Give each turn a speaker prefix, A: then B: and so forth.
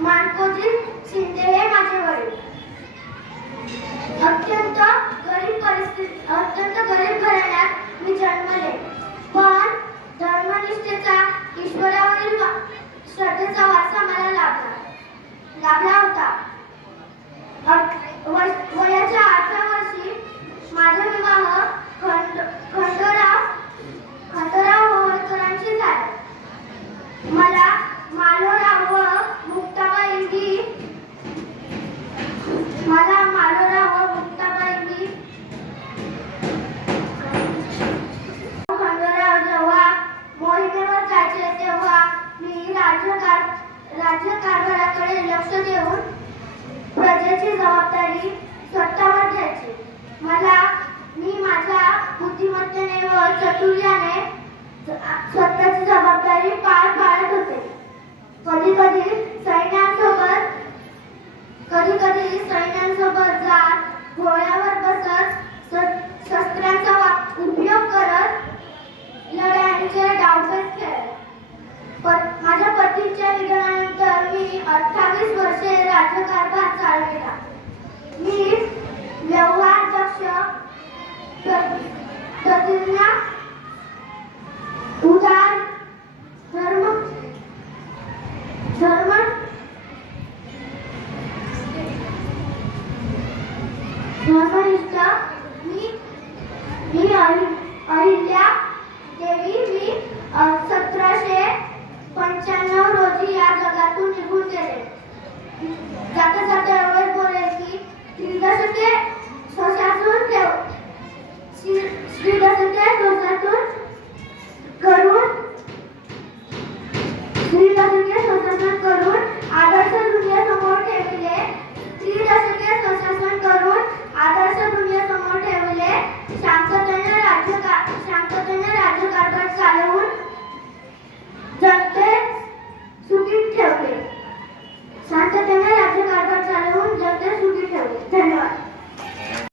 A: मानकोजी शिंदे हे माझे वडील. अत्यंत गरीब परिस्थिती अत्यंत गरीब घराण्यात मी जन्मले. पण धर्मनिष्ठेचा ईश्वरावरील श्रद्धेचा वारसा मला लाभला. लाभला होता. वयाच्या आठव्या वर्षी माझा विवाह खंड खंडराव खंडराव होळकरांशी झाला. मला मालव राज्यकारभाराकडे लक्ष देऊन प्रजेची जबाबदारी स्वतःवर घ्यायची. मला मी माझ्या बुद्धिमत्तेने व चतुर्याने स्वतःची जबाबदारी पार पाडत होते. कधी कधी धर्मनिष्ठा मी मी अहिल्या देवी मी सतराशे पंच्याण्णव रोजी या जगातून निघून गेले. जाता जाता एवढे बोलेल की त्रिदशके स्वशासून ठेव श्री